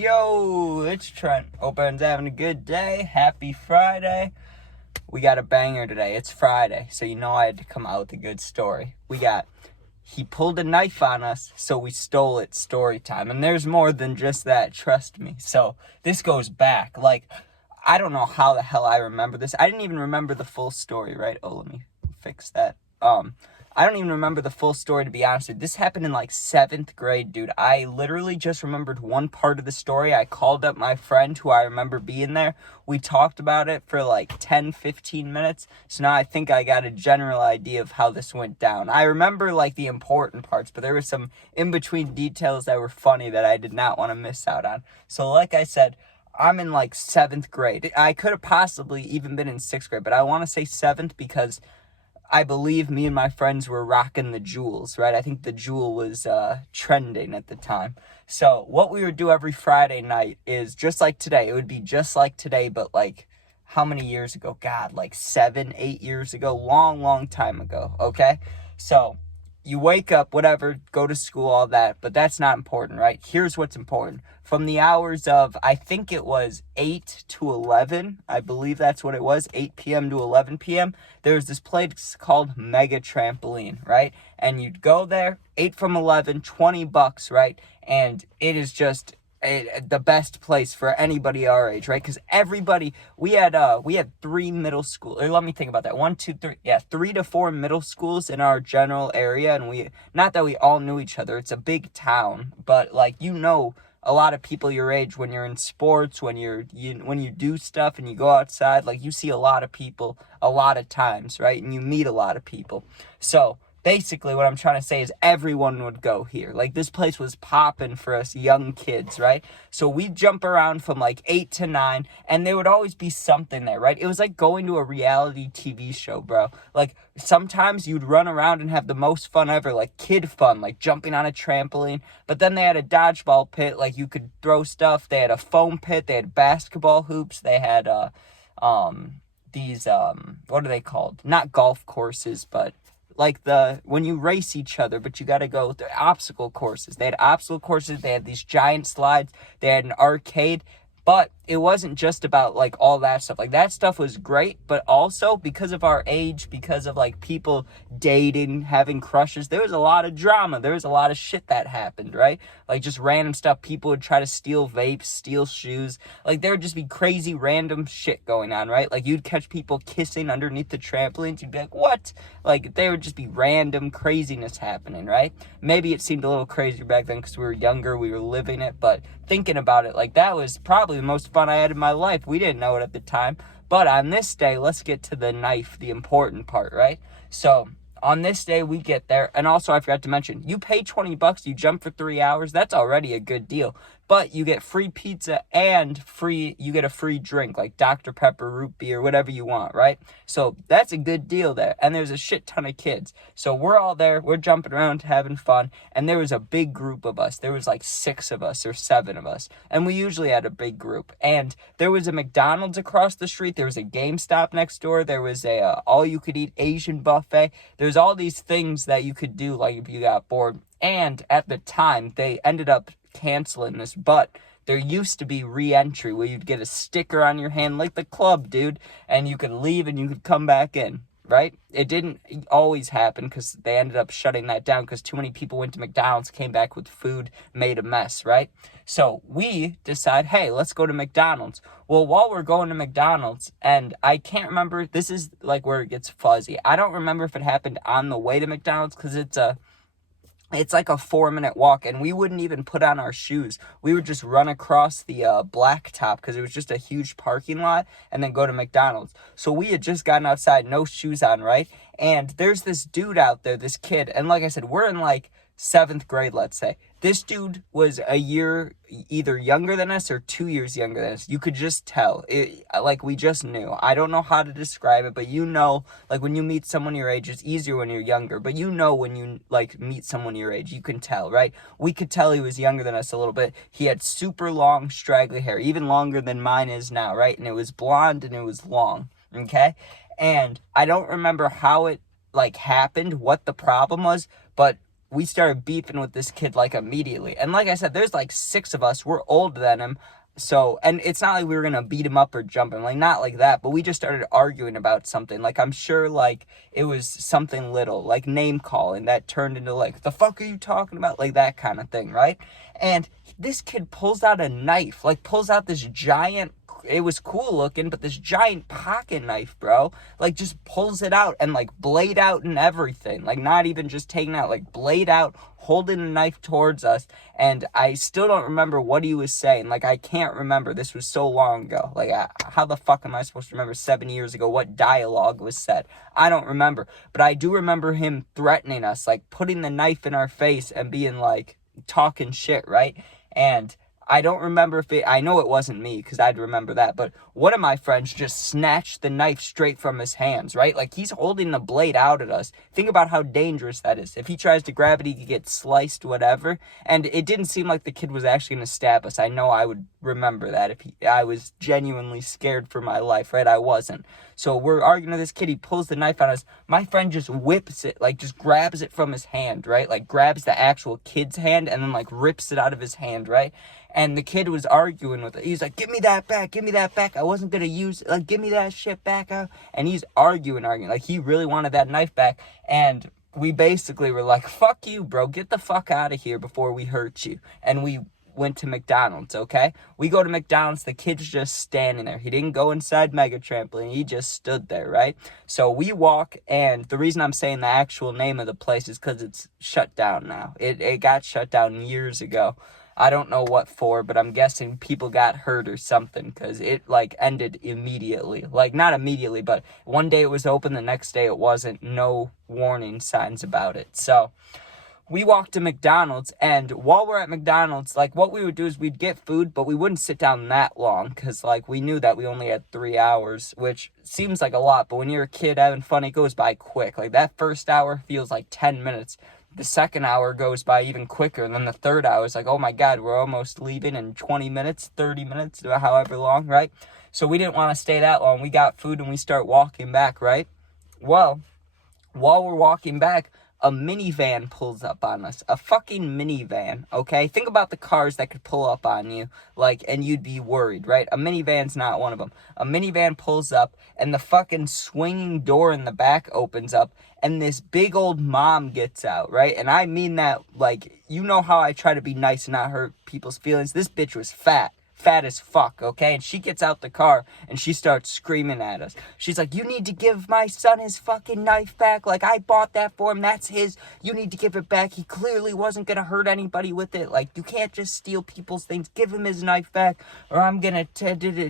Yo, it's Trent. Hope everyone's having a good day. Happy Friday. We got a banger today. It's Friday, so you know I had to come out with a good story. He pulled a knife on us, so we stole it. Story time. And there's more than just that, trust me. So this goes back. I don't know how the hell I remember this. I didn't even remember the full story, right? Oh, let me fix that. I don't even remember the full story, to be honest with you. This happened in 7th grade, dude. I literally just remembered one part of the story. I called up my friend who I remember being there. We talked about it for 10, 15 minutes. So now I think I got a general idea of how this went down. I remember the important parts, but there were some in-between details that were funny that I did not want to miss out on. So like I said, I'm in 7th grade. I could have possibly even been in 6th grade, but I want to say 7th because I believe me and my friends were rocking the Jewels, right? I think the Jewel was trending at the time. So what we would do every Friday night is just like today. It would be just like today, but how many years ago? God, 7, 8 years ago. Long time ago, okay? So you wake up, whatever, go to school, all that, but that's not important, right? Here's what's important. From the hours of, I think it was 8 to 11, I believe that's what it was, 8 p.m. to 11 p.m., there's this place called Mega Trampoline, right? And you'd go there, 8 from 11, $20, right? And it is just the best place for anybody our age, right? Because everybody, we had 3 middle school, or let me think about that, 1, 2, 3, 3 to 4 middle schools in our general area, and not that we all knew each other, it's a big town, but a lot of people your age when you're in sports, when you do stuff and you go outside, you see a lot of people a lot of times, right? And you meet a lot of people. So basically what I'm trying to say is everyone would go here. This place was popping for us young kids, right? So we'd jump around from 8 to 9, and there would always be something there, right? It was like going to a reality TV show, bro. Sometimes you'd run around and have the most fun ever, kid fun, jumping on a trampoline. But then they had a dodgeball pit, you could throw stuff. They had a foam pit. They had basketball hoops. They had these what are they called? Not golf courses, but when you race each other, but you got to go through obstacle courses. They had obstacle courses. They had these giant slides. They had an arcade. But it wasn't just about all that stuff. That stuff was great, but also because of our age, because of people dating, having crushes, there was a lot of drama. There was a lot of shit that happened, right? Just random stuff. People would try to steal vapes, steal shoes. There would just be crazy random shit going on, right? You'd catch people kissing underneath the trampolines. You'd be like, what? There would just be random craziness happening, right? Maybe it seemed a little crazy back then because we were younger, we were living it, but thinking about it, that was probably the most fun I had in my life. We didn't know it at the time. But on this day, let's get to the knife, the important part, right? So on this day, we get there. And also, I forgot to mention, you pay $20, you jump for 3 hours. That's already a good deal. But you get free pizza and you get a free drink, like Dr. Pepper, root beer, whatever you want, right? So that's a good deal there. And there's a shit ton of kids. So we're all there. We're jumping around, having fun. And there was a big group of us. There was 6 of us or 7 of us. And we usually had a big group. And there was a McDonald's across the street. There was a GameStop next door. There was a all-you-could-eat Asian buffet. There's all these things that you could do, if you got bored. And at the time, they ended up canceling this, but there used to be re-entry where you'd get a sticker on your hand like the club, dude, and you could leave and you could come back in, right? It didn't always happen because they ended up shutting that down because too many people went to McDonald's, came back with food, made a mess, right? So we decide, hey, let's go to McDonald's. Well, while we're going to McDonald's, and I can't remember, this is where it gets fuzzy. I don't remember if it happened on the way to McDonald's because it's a 4-minute walk, and we wouldn't even put on our shoes. We would just run across the blacktop because it was just a huge parking lot and then go to McDonald's. So we had just gotten outside, no shoes on, right? And there's this dude out there, this kid. And like I said, we're in 7th grade, let's say. This dude was a year either younger than us or 2 years younger than us. You could just tell. We just knew. I don't know how to describe it, but when you meet someone your age, it's easier when you're younger. But when you, meet someone your age, you can tell, right? We could tell he was younger than us a little bit. He had super long, straggly hair, even longer than mine is now, right? And it was blonde and it was long, okay? And I don't remember how it, happened, what the problem was, but we started beefing with this kid, like, immediately. And like I said, there's, like, 6 of us. We're older than him. So, and it's not like we were going to beat him up or jump him, like, not like that, but we just started arguing about something. Like, I'm sure, like, it was something little, like name calling, that turned into, like, the fuck are you talking about? Like, that kind of thing, right? And this kid pulls out a knife, like, pulls out this giant, it was cool looking, but this giant pocket knife, bro, like, just pulls it out, and, like, blade out and everything, like, not even just taking out, like, blade out, holding the knife towards us. And I still don't remember what he was saying. Like, I can't remember. This was so long ago. Like, how the fuck am I supposed to remember 7 years ago what dialogue was said? I don't remember. But I do remember him threatening us, like, putting the knife in our face and being, like, talking shit, right? And I don't remember if I know it wasn't me, because I'd remember that, but one of my friends just snatched the knife straight from his hands, right? Like, he's holding the blade out at us. Think about how dangerous that is. If he tries to grab it, he could get sliced, whatever. And it didn't seem like the kid was actually going to stab us. I know I would remember that if I was genuinely scared for my life, right? I wasn't. So we're arguing with this kid. He pulls the knife on us. My friend just whips it, like, just grabs it from his hand, right? Like, grabs the actual kid's hand and then, like, rips it out of his hand, right? And the kid was arguing with it. He's like, give me that back, give me that back. I wasn't going to use it. Like, give me that shit back. And he's arguing. Like, he really wanted that knife back. And we basically were like, fuck you, bro. Get the fuck out of here before we hurt you. And we went to McDonald's, okay? We go to McDonald's. The kid's just standing there. He didn't go inside Mega Trampoline. He just stood there, right? So we walk, and the reason I'm saying the actual name of the place is because it's shut down now. It got shut down years ago. I don't know what for, but I'm guessing people got hurt or something, because it, like, ended immediately. Like, not immediately, but one day it was open, the next day it wasn't. No warning signs about it. So we walked to McDonald's, and while we're at McDonald's, like, what we would do is we'd get food, but we wouldn't sit down that long, because, like, we knew that we only had 3 hours, which seems like a lot, but when you're a kid having fun, it goes by quick. Like, that first hour feels like 10 minutes. The second hour goes by even quicker, and then the third hour is like, oh my god, we're almost leaving in 20 minutes, 30 minutes, however long, right? So we didn't want to stay that long. We got food, and we start walking back, right? Well, while we're walking back, a minivan pulls up on us. A fucking minivan, okay? Think about the cars that could pull up on you, like, and you'd be worried, right? A minivan's not one of them. A minivan pulls up, and the fucking swinging door in the back opens up, and this big old mom gets out, right? And I mean that, like, you know how I try to be nice and not hurt people's feelings? This bitch was fat as fuck, okay? And she gets out the car, and she starts screaming at us. She's like, you need to give my son his fucking knife back. Like, I bought that for him. That's his. You need to give it back. He clearly wasn't gonna hurt anybody with it. Like, you can't just steal people's things. Give him his knife back, or I'm gonna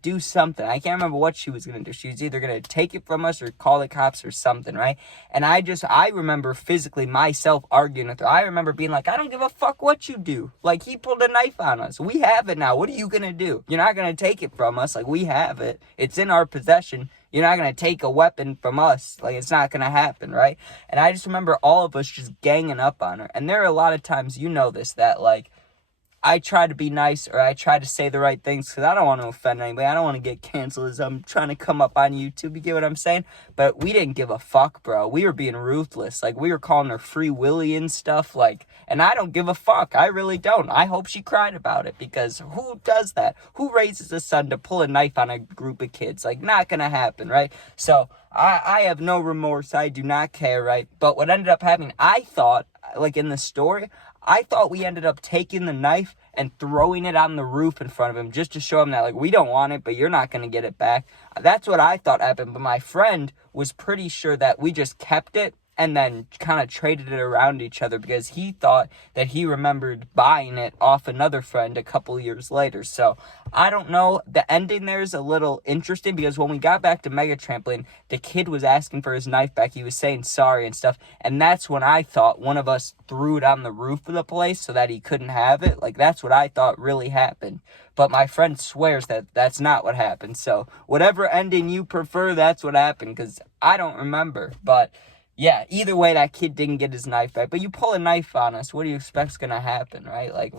do something. I can't remember what she was gonna do. She was either gonna take it from us or call the cops or something, right? And I remember physically myself arguing with her. I remember being like, I don't give a fuck what you do. Like, he pulled a knife on us. We have it now. What are you gonna do? You're not going to take it from us. Like, we have it. It's in our possession. You're not going to take a weapon from us. Like, it's not going to happen, right? And I just remember all of us just ganging up on her. And there are a lot of times, you know this, that, like, I try to be nice, or I try to say the right things, because I don't want to offend anybody. I don't want to get canceled as I'm trying to come up on YouTube. You get what I'm saying? But we didn't give a fuck, bro. We were being ruthless. Like, we were calling her Free Willy and stuff. Like, and I don't give a fuck. I really don't. I hope she cried about it, because who does that? Who raises a son to pull a knife on a group of kids? Like, not gonna happen, right? So I have no remorse. I do not care, right? But what ended up happening, I thought, like, in the story, I thought we ended up taking the knife and throwing it on the roof in front of him, just to show him that, like, we don't want it, but you're not going to get it back. That's what I thought happened, but my friend was pretty sure that we just kept it and then kind of traded it around each other, because he thought that he remembered buying it off another friend a couple years later. So I don't know. The ending there is a little interesting, because when we got back to Mega Trampoline, the kid was asking for his knife back. He was saying sorry and stuff. And that's when I thought one of us threw it on the roof of the place so that he couldn't have it. Like, that's what I thought really happened. But my friend swears that that's not what happened. So whatever ending you prefer, that's what happened, because I don't remember. But yeah, either way, that kid didn't get his knife back. But you pull a knife on us, what do you expect's gonna happen, right? Like,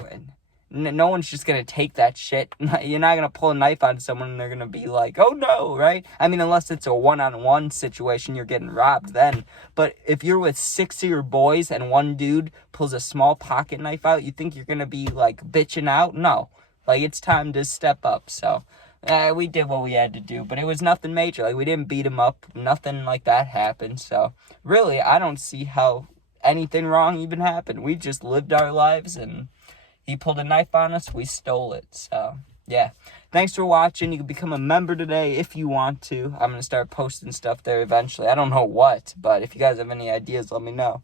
No one's just going to take that shit. You're not going to pull a knife on someone and they're going to be like, oh no, right? I mean, unless it's a one-on-one situation, you're getting robbed then. But if you're with 6 of your boys and one dude pulls a small pocket knife out, you think you're going to be like bitching out? No. Like, it's time to step up. So we did what we had to do, but it was nothing major. Like, we didn't beat him up. Nothing like that happened. So really, I don't see how anything wrong even happened. We just lived our lives, and he pulled a knife on us, we stole it. So, yeah. Thanks for watching. You can become a member today if you want to. I'm going to start posting stuff there eventually. I don't know what, but if you guys have any ideas, let me know.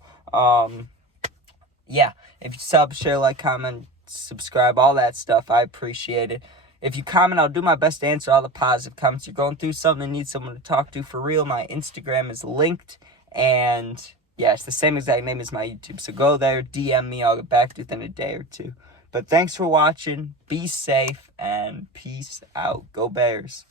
Yeah. If you sub, share, like, comment, subscribe, all that stuff, I appreciate it. If you comment, I'll do my best to answer all the positive comments. You're going through something, need someone to talk to for real, my Instagram is linked, and yeah, it's the same exact name as my YouTube. So go there, DM me, I'll get back to you within a day or two. But thanks for watching, be safe, and peace out. Go Bears.